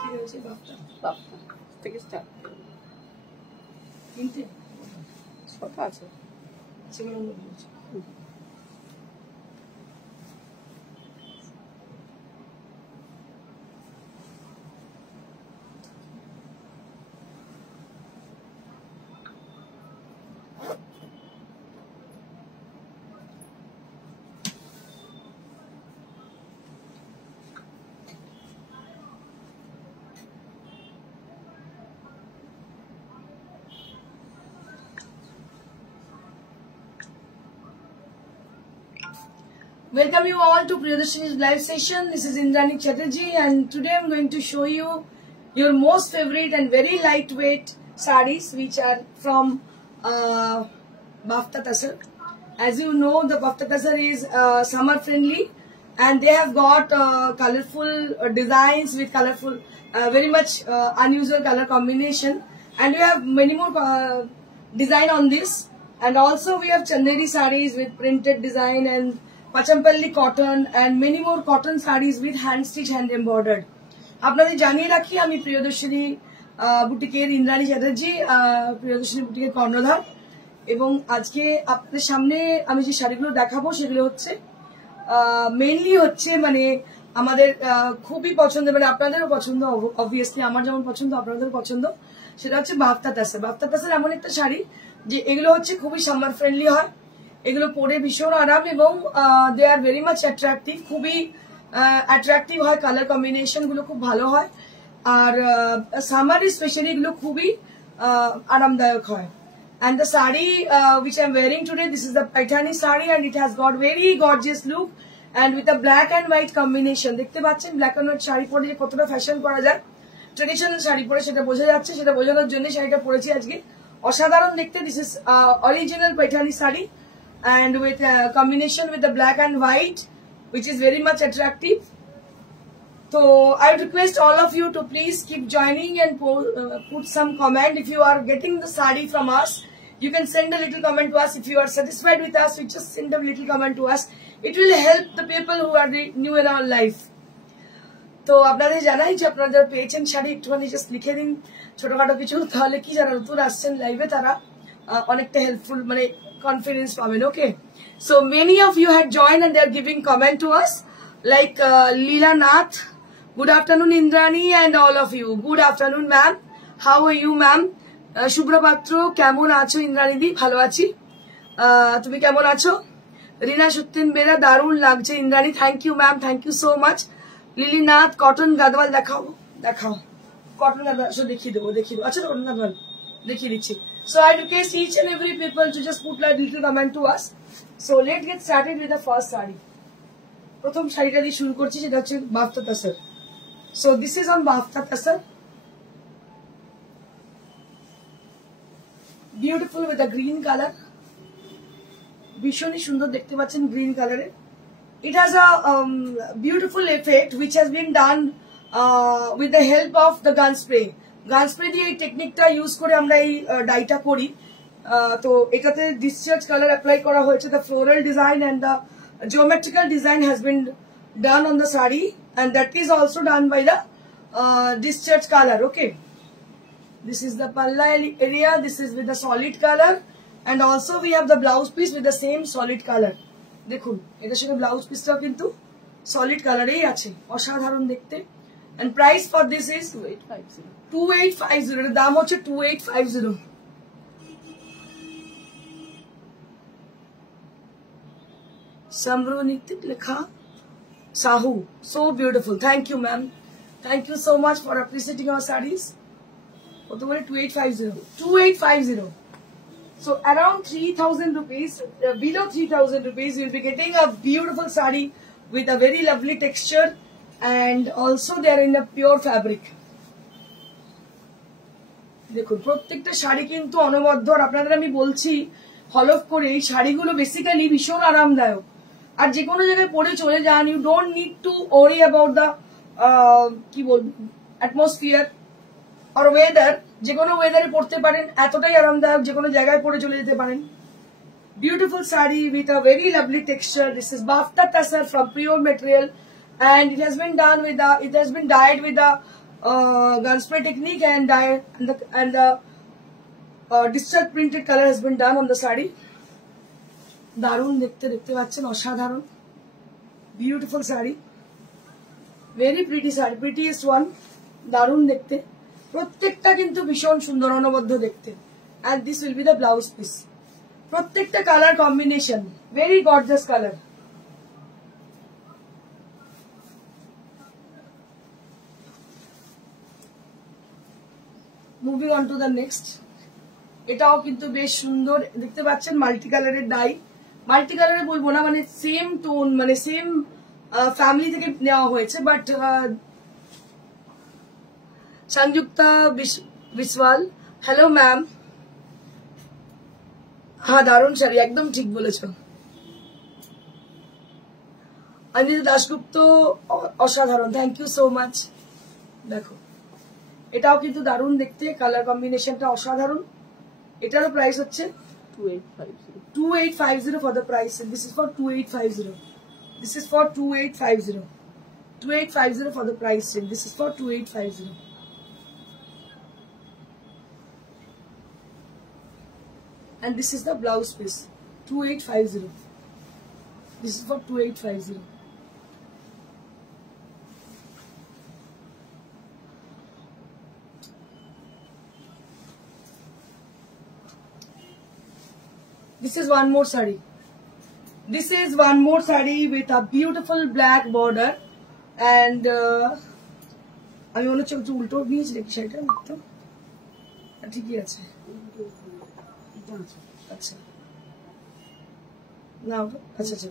কি রয়েছে বাপটা বাপটা থেকে স্টার্ট তিনটে ছটা আছে সেগুলো বলছি Welcome you all to Priyadarshini's live session. This is Indrani Chatterjee and today I'm going to show you your most favorite and very lightweight sarees which are from Bafta Tasar. As you know, the Bafta Tasar is summer friendly and they have got colorful designs with colorful, very much unusual color combination, and we have many more design on this, and also we have Chanderi sarees with printed design and Pachampalli cotton and many more cotton sarees with hand stitch, hand embroidered. আপনাদের জানিয়ে রাখি আমি প্রিয়দর্শিনী বুটিকের ইন্দ্রাণী চ্যাটার্জি, প্রিয়দর্শিনী বুটিকের কর্ণধার, এবং আজকে আপনাদের সামনে আমি যে শাড়িগুলো দেখাবো সেগুলো হচ্ছে মেইনলি হচ্ছে মানে আমাদের খুবই পছন্দের, মানে আপনাদেরও পছন্দ, অবভিয়াসলি আমার যেমন পছন্দ আপনাদেরও পছন্দ, সেটা হচ্ছে বাফতা তাসার। বাফতা তাসার এমন একটা শাড়ি যে এগুলো হচ্ছে খুবই সামার ফ্রেন্ডলি হয়, এগুলো পরে ভীষণ আরাম এবং দে আর ভেরি মাচ অ্যাট্রাকটিভ, খুবই অ্যাট্রাকটিভ হয়, কালার কম্বিনেশন গুলো খুব ভালো হয়, আর সামার স্পেশালি এগুলো খুবই আরামদায়ক হয়। And the saree which I am wearing today, this is the Paithani saree and it has got very gorgeous look and with a black and white combination. দেখতে পাচ্ছেন ব্ল্যাক এন্ড হোয়াইট শাড়ি পরে কতটা ফ্যাশন করা যায়, ট্রেডিশনাল শাড়ি পরে সেটা বোঝা যাচ্ছে, সেটা বোঝানোর জন্য শাড়িটা পরেছি আজকে। অসাধারণ দেখতে, this is original Paithani saree and with combination with the black and white which is very much attractive. So I would request all of you to please keep joining and put some comment. If you are getting the saree from us, you can send a little comment to us. If you are satisfied with us, you just send a little comment to us. It will help the people who are new in our life. তো আপনাদের জানাই যে আপনারা পেয়েছেন শাড়ি একটুখানি জাস্ট লিখে দিন ছোটখাটো কিছু, তাহলে কি যারা নতুন আসছেন লাইভে তারা অনেকটা হেল্পফুল, মানে কনফিডেন্স পাবেন। Okay, so many of you had join and they are giving comment to us like Leela Nath. Good afternoon Indrani and all of you. Good afternoon ma'am. How are you ma'am? Shubhra Patro, কেমন আছো ইন্দ্রাণী দি? ভালো আছি, তুমি কেমন আছো? রিনা সত্যেন বেরা, দারুণ লাগছে Indrani, thank you ma'am, thank you so much. Lily Nath, cotton Gadwal দেখাও, দেখাও কটন গাদওয়াল, দেখিয়ে দেবো, আচ্ছা কটন গাদওয়াল দেখিয়ে দিচ্ছি। So I request each and every people to just put like little comment to us. So let's get started with the first saree. প্রথম শাড়িটা দিয়ে শুরু করছি, সেটা হচ্ছে বাফতা তাসার। So this is on Bafta Tasar. Beautiful with a green color. ভীষণই সুন্দর দেখতে পাচ্ছেন গ্রিন কালারে। It has a beautiful effect which has been done with the help of the gun spray. Gun spray দিয়ে এই টেকনিকটা ইউজ করে আমরা এই ডাইটা করি। তো এটাতে ডিসচার্জ কালার অ্যাপ্লাই করা হয়েছে। The floral design and the geometrical design has been done on the saree and that is also done by the discharge color. Okay, this is the palla area, this is with the solid color and also we have the blouse piece with the same solid color. দেখুন এটার সঙ্গে ব্লাউজ পিসটাও কিন্তু সলিড কালারেই আছে, অসাধারণ দেখতে। and price for this is 2850 এর দাম হচ্ছে 2850। Samrunitik লেখা Sahu, so beautiful, thank you ma'am, thank you so much for appreciating our sarees. কত বলে 2850। So around 3000 rupees, below 3000 rupees you'll be getting a beautiful saree with a very lovely texture and also they are in a pure fabric. দেখুন প্রত্যেকটা শাড়ি কিন্তু অনবদ্য, আর আপনাদের আমি বলছি হলফ করে এই শাড়িগুলো বেসিক্যালি ভীষণ আরামদায়ক, আর যে কোনো জায়গায় পরে চলে যান, you don't need to worry about the কি বলবো অ্যাটমসফিয়ার আর ওয়েদার, যে কোনো ওয়েদারে পড়তে পারেন, এতটাই আরামদায়ক, যে কোনো জায়গায় পরে চলে যেতে পারেন। Beautiful saree with a very lovely texture. This is Bafta Tasar from pure material and it has been done with the, it has been dyed with the gunspray technique and dye and the digital printed color has been done on the sari. দারুণ দেখতে পাচ্ছেন, অসাধারণ, বিউটিফুল sari, very pretty sari, prettiest one, দারুণ দেখতে, প্রত্যেকটা কিন্তু ভীষণ সুন্দর অনবদ্য দেখতে। and this will be the blouse piece, প্রত্যেকটা colour combination very gorgeous colour. Moving on to the next, এটাও কিন্তু বেশ সুন্দর দেখতে পাচ্ছেন, মাল্টি কালারের ডাই, মাল্টি কালারে বলবো না, মানে সেম টোন, মানে সেম ফ্যামিলি থেকে নেওয়া হয়েছে, বাট সংযুক্তা বিসওয়াল, হ্যালো ম্যাম, হ্যাঁ দারুণ শাড়ি, একদম ঠিক বলেছ। অনিতা দাশগুপ্ত, অসাধারণ, থ্যাংক ইউ সো মাচ। দেখো এটাও কিন্তু দারুণ দেখতে, কালার কম্বিনেশনটা অসাধারণ। এটারও প্রাইস হচ্ছে 2850 for the price. This is for 2850. This is for 2850. 2850 for the price. This is for 2850. And this is the blouse piece. 2850. This is for 2850. This is one more sari. This is one more sari with a beautiful black border and আমি মনে হচ্ছে একটু উল্টো নিয়েছি দেখি শাড়িটা, তো ঠিকই আছে। আচ্ছা না, আচ্ছা আচ্ছা,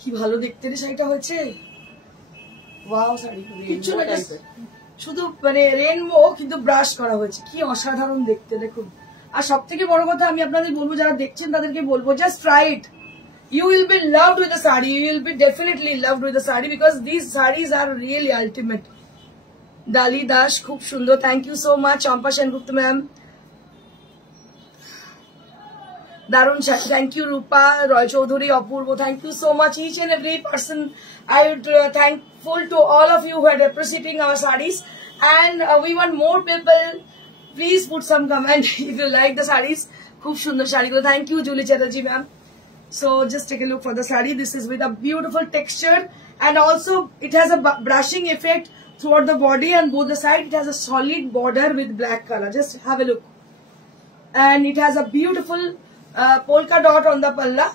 কি ভালো দেখতে রে শাড়িটা হয়েছে, ওয়াও শাড়ি, কিছু না, শুধু মানে রেনবো কিন্তু ব্রাশ করা হয়েছে, কি অসাধারণ দেখতে দেখুন। আর সব থেকে বড় কথা আমি আপনাদের বলবো, যারা দেখছেন তাদেরকে বলবো, just try it, you will be loved with the sari, you will be definitely loved with the sari because these saris are really ultimate. Dali Dash, খুব সুন্দর, thank you so much. Champa Sengupta ma'am, দারুণ sari, thank you Rupa, Roy Chaudhary, Apurva, thank you so much, each and every person. I would thankful to all of you who are appreciating our saris, and we want more people. Please put some comment if you like the saris. Khub sundar shari gulo. Thank you Julie Chatterjee ma'am. So just take a look for the sari. This is with a beautiful texture and also it has a brushing effect throughout the body and both the side. It has a solid border with black color. Just have a look. And it has a beautiful polka dot on the palla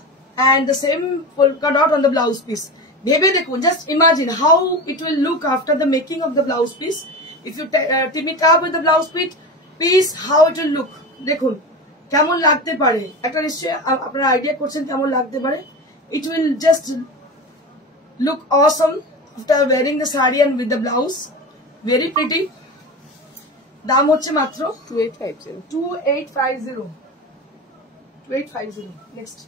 and the same polka dot on the blouse piece. Bhebe dekhun, just imagine how it will look after the making of the blouse piece. If you trim it up with the blouse piece, how it will look. দেখুন কেমন লাগতে পারে, একটা নিশ্চয়ই আপনারা আইডিয়া করছেন কেমন লাগতে পারে। It will just look awesome after wearing the saree and with the blouse. Very pretty. দাম হচ্ছে মাত্র 2850. 2850. Next.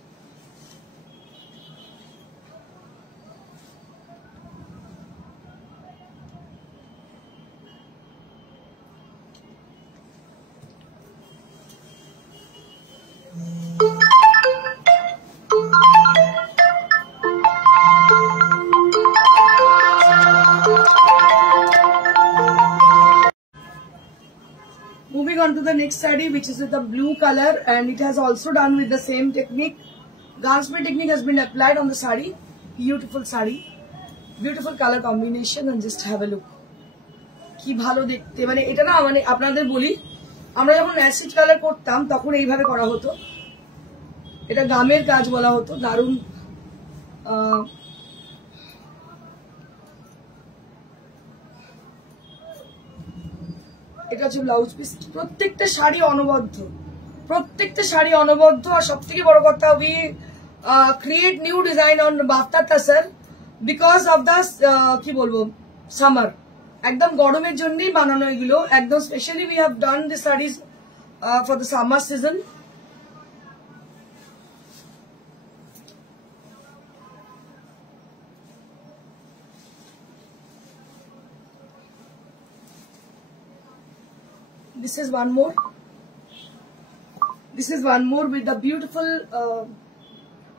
Moving on to the next saree, which is with the blue color and it has also done with the same technique. Gunspray technique has been applied on the saree. Beautiful saree, beautiful color combination and just have a look. কি ভালো দেখতে, মানে এটা না, মানে আপনাদের বলি, আমরা যখন অ্যাসিড কালার করতাম তখন এইভাবে করা হতো, এটা গামের কাজ বলা হতো। দারুণ এটা হচ্ছে ব্লাউজ পিস। প্রত্যেকটা শাড়ি অনবদ্য, প্রত্যেকটা শাড়ি অনবদ্য। আর সব থেকে বড় কথা, we create new design on বাফতা তাসার বিকজ অফ দ্য কি বলবো সামার, একদম গরমের জন্যই বানানো এগুলো, একদম specially we have done this saris for the summer season. This is one more. This is one more with the beautiful,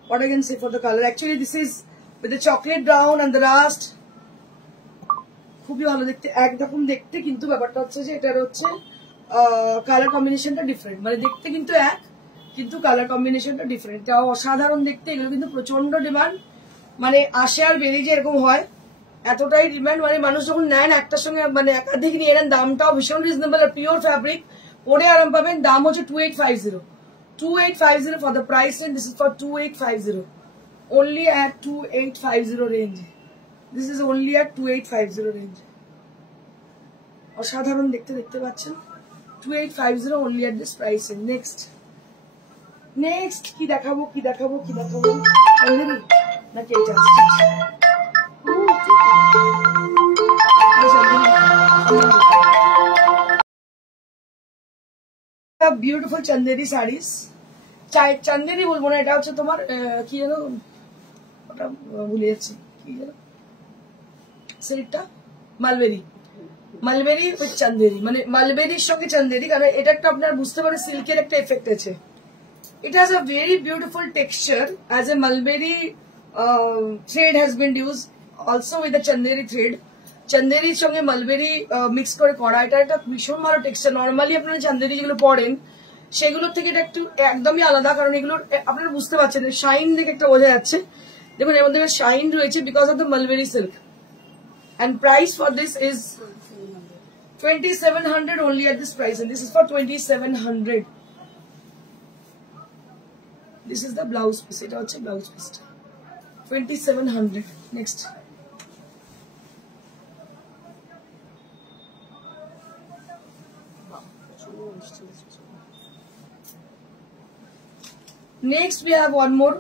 what I can say for the color. Actually, this is with the chocolate brown and the rust. খুবই ভালো দেখতে, একরকম দেখতে, কিন্তু ব্যাপারটা হচ্ছে যে এটার হচ্ছে কালার কম্বিনেশনটা ডিফারেন্ট, মানে দেখতে কিন্তু এক, কিন্তু কালার কম্বিনেশনটা ডিফারেন্ট। তাও অসাধারণ দেখতে, এগুলো কিন্তু প্রচন্ড ডিমান্ড, মানে আসে আর বেরিয়ে যে এরকম হয়, এতটাই ডিমান্ড, মানে মানুষ যখন নেন একটার সঙ্গে মানে একাধিক নিয়ে নেন, দামটাও ভীষণ রিজনেবল আর পিওর ফ্যাব্রিক, পরে আরাম পাবেন। দাম হচ্ছে 2850 for the price range. This is for 2850 only at 2850 range. This is only at 2850 range. অসাধারণ দেখতে, দেখতে পাচ্ছেন 2850 only at this price range. Next কি দেখাবো নাকি এটা বিউটিফুল চন্দেরি শাড়িস, চন্দেরি বলবো না, এটা হচ্ছে তোমার কি যেন ওটা ভুলে যাচ্ছি, কি যেন সিল্কটা, মালবেরি উইথ চন্দেরি, মানে মালবেরির সঙ্গে চন্দেরি, কারণ এটা একটা আপনার বুঝতে পারে সিল্কের একটা এফেক্ট আছে। It has a very beautiful texture as a mulberry thread has been used also with the chanderi thread. চন্দেরির সঙ্গে মালবেরি মিক্স করে করা, এটা একটা ভীষণ ভালো টেক্সচার। নর্মালি আপনারা চন্দেরি যেগুলো পড়েন সেগুলোর থেকে এটা একটু একদমই আলাদা, কারণ এগুলোর আপনারা বুঝতে পারছেন শাইন দেখে একটা বোঝা যাচ্ছে। দেখুন এর মধ্যে শাইন রয়েছে because of the mulberry silk. And price for this is 2700 only at this price, and this is for 2700. This is the blouse piece. It also blouse piece. 2700. Next. Next we have one more,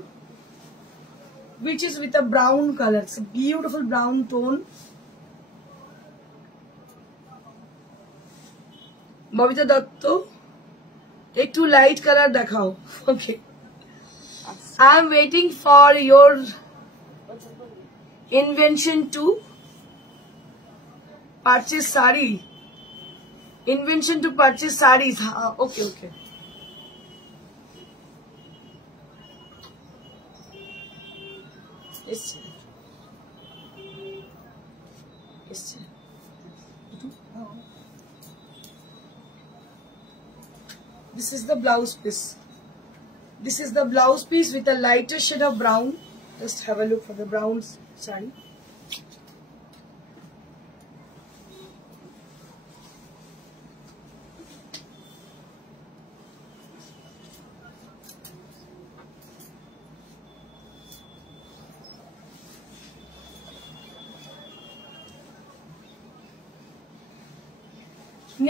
which is with a brown color. It's a beautiful brown tone. Babita Datto, take two light color dekhao. Okay. I am waiting for your invention to purchase sari. Invention to purchase saris. Okay. Yes. This is the blouse piece. This is the blouse piece with a lighter shade of brown. Just have a look for the brown saree.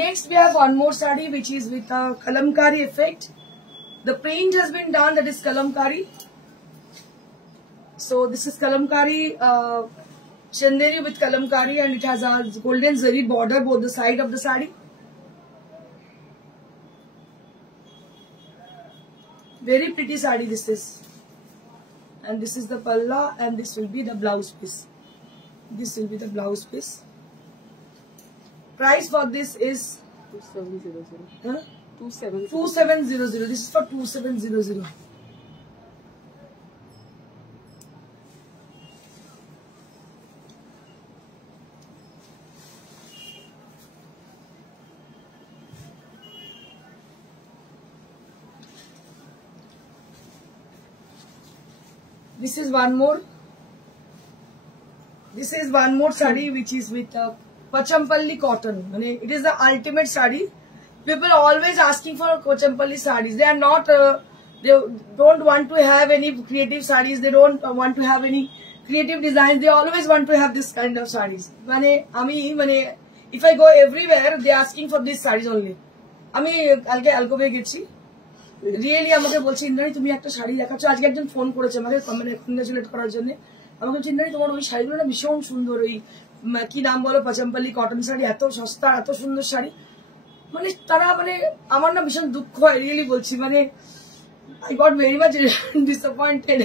Next we have one more saree which is with a kalamkari effect. The print has been done, that is kalamkari. So this is kalamkari, chanderi with kalamkari, and it has a golden zari border both the side of the saree. Very pretty saree this is. And this is the palla, and this will be the blouse piece. This will be the blouse piece. Price for this is 2700. huh? 2700. This is for 2700. This is one more. This is one more saree which is with Pachampalli cotton. It is the ultimate saree. People are always asking for Pachampalli sarees. They are not. They don't want to have any creative sarees. They don't want to have any creative designs. They always want to have this kind of sarees. If I go everywhere, they are asking for these sarees only. আমি কালকে অ্যালকোবে গেছি, রিয়েলি আমাকে বলছে ইন্দ্রাণী তুমি একটা শাড়ি দেখাচ্ছ। আজকে একজন ফোন করেছে আমাকে কংগ্রেচুলেট করার জন্য, আমাকে বলছে ইন্দ্রাণী তোমার ওই শাড়িগুলো না ভীষণ সুন্দর, ওই কি নাম বলো পাচাম্পাল্লি কটন শাড়ি, এত সস্তা এত সুন্দর শাড়ি। তারা আমার না ভীষণ দুঃখ হয়, রিয়েলি বলছি, I got very much disappointed.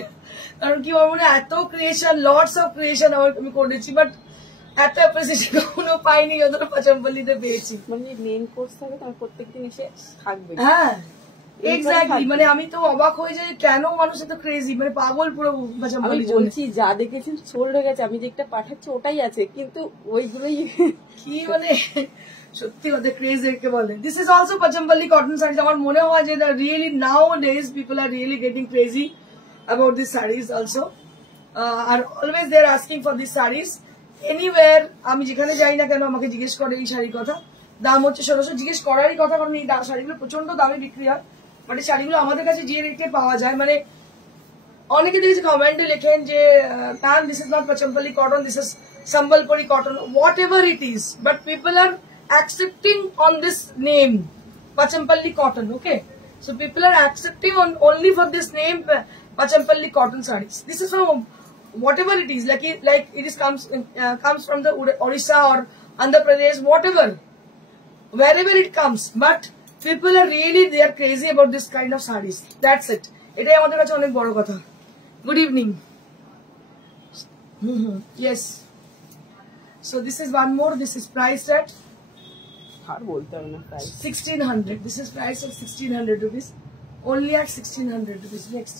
কারণ কি আমার এত ক্রিয়েশন, লটস অফ ক্রিয়েশন আমি করেছি, বাট এত অ্যাপ্রিসিয়েশন কখনো পাইনি যতটা পাচাম্পাল্লিতে পেয়েছি। মেইন কোর্স থাকে, তার প্রত্যেকদিন এসে থাকবে। হ্যাঁ, এক্স্যাক্টলি, মানে আমি তো অবাক হয়ে যাই কেন মানুষ এত ক্রেজি, মানে পাগল পুরো। আমি বলছি যা দেখেছি সোল্ড হয়ে গেছে, আমি যেটা পাঠাচ্ছি ওটাই আছে, কিন্তু ওইগুলোই কি মানে সত্যি কথা ক্রেজ একে বলে। This is also Pochampally cotton saris. আমার মনে হয় যে really nowadays people are really getting crazy about this saris also, আর always they are asking for this saris anywhere. আমি যেখানে যাই না কেন আমাকে জিজ্ঞেস করে এই শাড়ির কথা। দাম হচ্ছে 1600, জিজ্ঞেস করারই কথা, কারণ এই শাড়িগুলো প্রচন্ড দামে বিক্রি হয়। বাট এই শাড়িগুলো আমাদের কাছে যে রেটে পাওয়া যায়, মানে অনেকে দেখেছি কমেন্টে লেখেন যে ma'am this is not Pochampally cotton, this is Sambalpuri cotton, whatever it is, but people are accepting on this name Pachampalli cotton. Okay, so people are accepting on only for this name Pachampalli cotton sarees. This is from whatever it is, like it is comes from the Orissa or Andhra Pradesh, whatever, wherever it comes, but people are really, they are crazy about this kind of sarees. That's it. এটাই আমাদের কাছে অনেক বড় কথা। Good evening. Yes, so this is one more. This is priced at 1600. This is priced at 1600 rupees. Only at 1600 rupees. Next.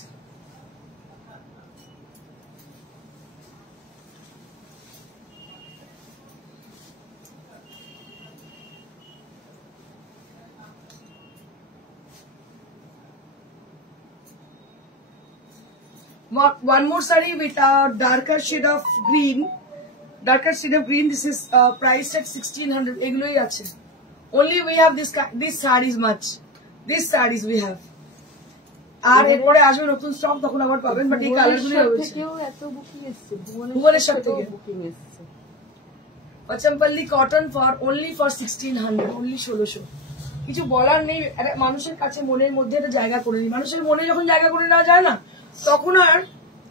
One more saree with a darker shade of green. Darker shade of green. This is priced at 1600. এগুলোই আছে। Only we have this sarees much. These sarees we have. আর এরপরে আসবে নতুন স্টক, তখন আবার পাবেন। বাট এই কালারগুলো রয়েছে। ভুবনেশ্বর থেকে বুকিং এসেছে। Pochampally cotton for only for 1600, only 1600। কিছু বলার নেই, মানুষের কাছে মনের মধ্যে একটা জায়গা করে নিই। মানুষের মনে যখন জায়গা করে নেওয়া যায় না, তখন আর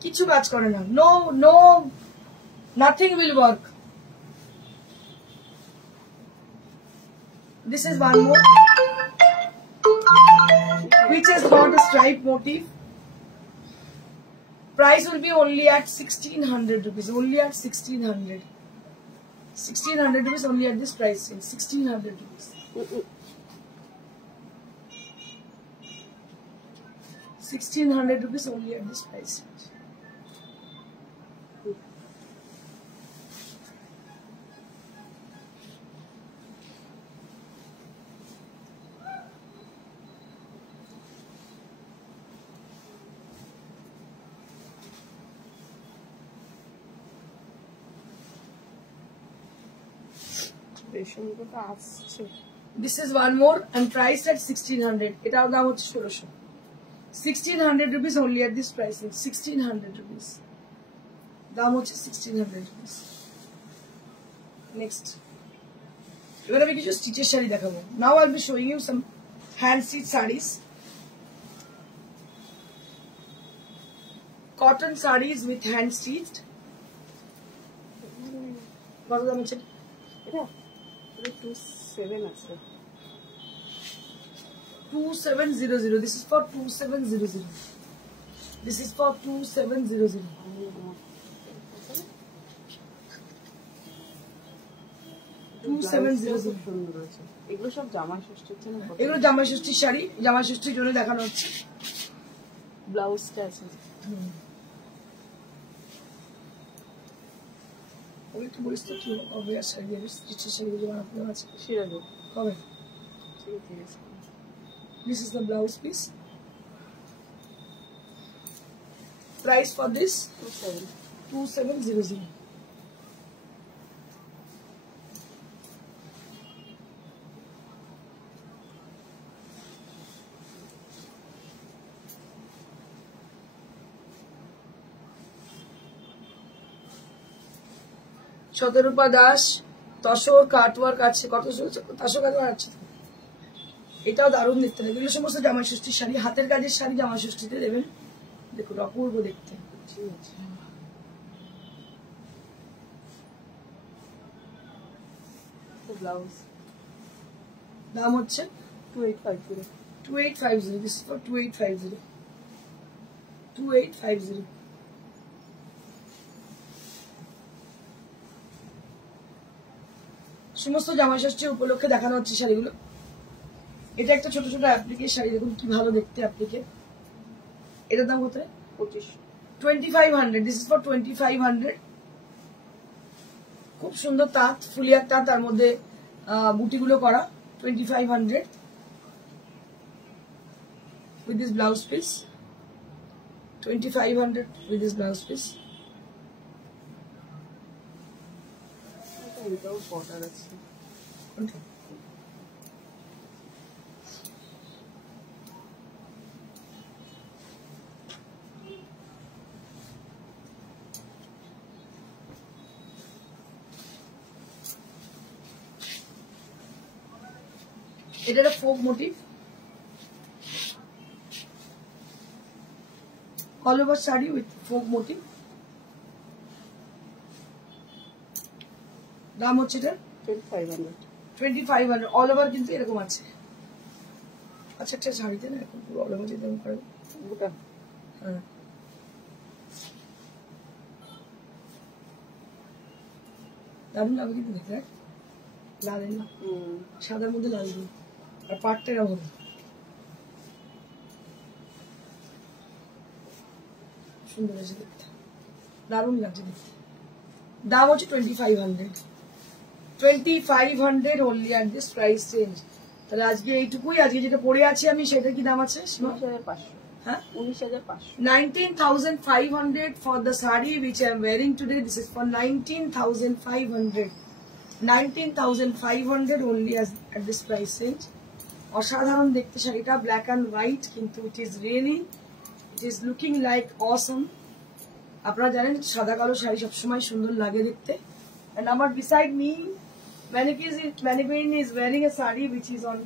কিছু কাজ করে না। No, nothing will work. This is one more, which has got a stripe motif. Price will be only at 1600 rupees. Only at 1600. 1600 rupees only at this price range. 1600 rupees. 1600 rupees only at this price range. This is one more and priced at 1600. এটার দাম হচ্ছে 1600. 1600 rupees only at this price. 1600 rupees. দাম হচ্ছে 1600 rupees. Next. এবার আমি কিছু স্টিচের শাড়ি দেখাবো। Now I'll be showing you some hand stitched sarees. Cotton sarees with hand stitched. কত দাম আছে এটা? 2700. This is for 2700. This is for 2700. এগুলো সব জামাই ষষ্ঠীর জন্য, এগুলো জামাই ষষ্ঠীর শাড়ি, জামাই ষষ্ঠীর জন্য দেখানো হচ্ছে। ব্লাউজটা আছে। ওই তো বলিস তো কি হবে আর শাড়ি স্টিচের শাড়িগুলো বানাতে আছে শিরাগো কবে? This is the blouse piece. Price for this 2700. শতরূপা দাস, তসর কাটওয়ার্ক আছে, কত তসর কাটওয়ার্ক আছে। এটাও দারুণ দেখতে লাগে। এগুলো সমস্ত জামাই ষষ্ঠীর শাড়ি, হাতের কাজের শাড়ি জামাই ষষ্ঠীতে দেবেন। দেখুন অপূর্ব দেখতে। ব্লাউজ দাম হচ্ছে 2850. 2850. This is for 2850. 2850. সমস্ত জামাই ষষ্ঠী উপলক্ষে দেখানো হচ্ছে শাড়িগুলো। এটা একটা ছোট ছোট অ্যাপ্লিকের শাড়ি, দেখুন কি ভালো দেখতে অ্যাপ্লিকে। এটার দাম কত? 2500। This is for 2500। খুব সুন্দর তাঁত, ফুলিয়ার তাঁত, তার মধ্যে বুটিগুলো করা। 2500 with this blouse piece. 2500 with this blouse piece. Okay. এটা একটা folk motif, all over sari with folk motif. দাম হচ্ছে এটা 2500। অল ওভার কিন্তু এরকম আছে। আচ্ছা একটা শাড়িতে না এখন পুরো অল ওভার যেতে করে। হ্যাঁ দারুণ লাগবে কিন্তু দেখতে, লাল না সাদার মধ্যে লাল দিই, আর পাটটা এরকম সুন্দর আছে দেখতে, দারুণ লাগছে দেখতে। দাম হচ্ছে 2500। 2500 only at this price range। তাহলে আজকে এইটুকুই। আজকে যেটা পরে আছি আমি সেটা কি দাম আছে? 19,500। হ্যাঁ 19,500। 19,500 for the saree which I am wearing today. This is for 19,500। 19,500 only at this price range। অসাধারণ দেখতে শাড়িটা, ব্ল্যাক অ্যান্ড হোয়াইট, কিন্তু ইট ইজ লুকিং লাইক অসম। আপনারা জানেন সাদা কালো শাড়ি সবসময় সুন্দর লাগে দেখতে। And আমার beside me mannequin is wearing a saree which is on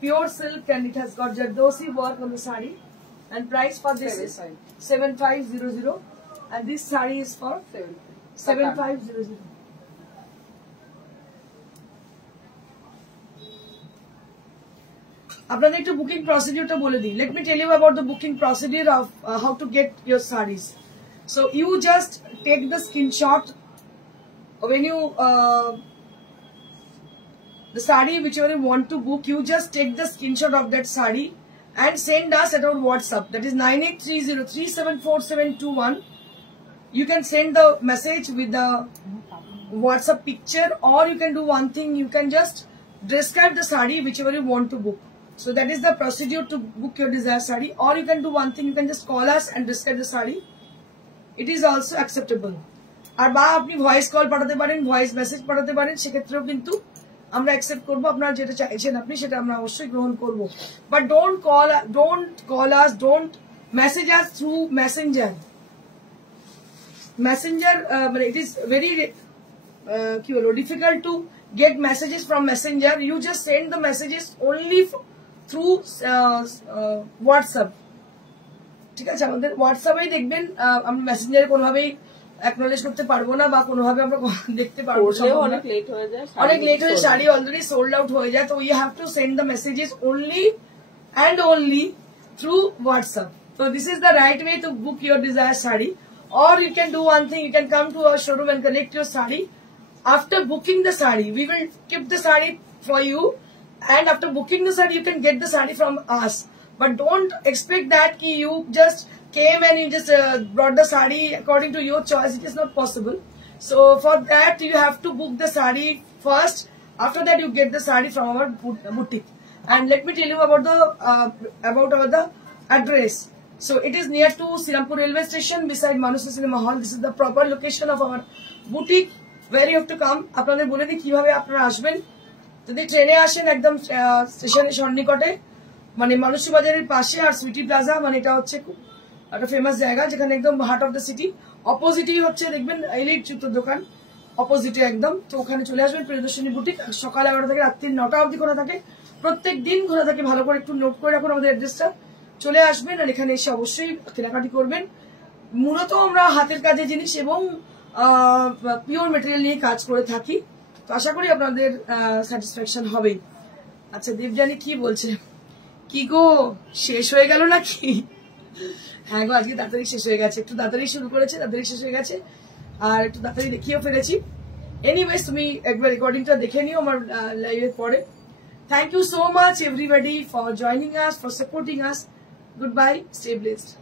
pure silk and it has got Jardosi work on the saree, and price for this is 7500 and this saree is for 7500। আপনাদের একটু বুকিং প্রসিডিউরটা বলে দিই। Let me tell you about the booking procedure of how to get your saris. So you just take the screenshot when you the saree whichever you want to book, you just take the screenshot of that saree and send us at our WhatsApp, that is 9830374721. You can send the message with the WhatsApp picture, or you can do one thing, you can just describe the saree whichever you want to book. So that is the procedure to book your desired saree, or you can do one thing, you can just call us and describe the saree. It is also acceptable। আর বা আপনি voice call পাঠাতে পারেন, voice message পাঠাতে পারেন, সেক্ষেত্রেও কিন্তু আমরা অ্যাকসেপ্ট করবো। আপনারা যেটা চাইছেন আপনি সেটা আমরা অবশ্যই গ্রহণ করবো। But don't call us, don't message us through Messenger. Messenger মানে ইট ইজ ভেরি কি বলবো difficult to get messages from Messenger. You just send the messages only through WhatsApp. ঠিক আছে, আমাদের হোয়াটসঅ্যাপেই দেখবেন। আমরা মেসেঞ্জারে কোনোভাবেই অ্যাকনোলেজ করতে পারবো না বা কোনোভাবে আমরা দেখতে পারবো, অনেক লেট হয়ে যায়, শাড়ি অলরেডি সোল্ড আউট হয়ে যায়। তো you have to send the messages only and only through WhatsApp. So this is the right way to book your desired saree. Or you can do one thing, you can come to our showroom and collect your saree. After booking the saree, we will keep the saree for you, and after booking the saree you can get the saree from us. But don't expect that you just came and you just brought the saree according to your choice. It is not possible. So for that you have to book the saree first. After that you get the saree from our boutique. And let me tell you about the address. So it is near to Sirampur railway station beside Manusa Cinema Hall. This is the proper location of our boutique where you have to come. আপনাদের বলে দিই কিভাবে আপনারা আসবেন। যদি ট্রেনে আসেন একদম স্টেশনের সন্নিকটে, মানে মানসী বাজারের পাশে, আর সুইটি প্লাজা, মানে এটা হচ্ছে একটা ফেমাস জায়গা যেখানে একদম হার্ট অফ দ্য সিটি। অপোজিটই হচ্ছে দেখবেন এলিট জুতোর দোকান, অপোজিটে একদম। তো ওখানে চলে আসবেন, প্রিয়দর্শিনী বুটিক। সকাল 11টা থেকে রাত্রি 9টা অবধি খোলা থাকে, প্রত্যেক দিন খোলা থাকে। ভালো করে একটু নোট করে রাখুন আমাদের অ্যাড্রেসটা, চলে আসবেন আর এখানে এসে অবশ্যই কেনাকাটি করবেন। মূলত আমরা হাতের কাজের জিনিস এবং পিওর মেটেরিয়াল নিয়ে কাজ করে থাকি, তো আশা করি আপনাদের স্যাটিসফ্যাকশন হবেই। আচ্ছা দেবজানি কি বলছে, কি গো শেষ হয়ে গেল নাকি? হ্যাঁ গো, আজকে তাড়াতাড়ি শেষ হয়ে গেছে, একটু তাড়াতাড়ি শুরু করেছে, তাড়াতাড়ি শেষ হয়ে গেছে, আর একটু তাড়াতাড়ি দেখিয়েও ফেলেছি। এনিওয়েজ তুমি একবার রেকর্ডিংটা দেখে নিও আমার লাইভের পরে। Thank you so much everybody for joining us, for supporting us. Goodbye. Stay blessed.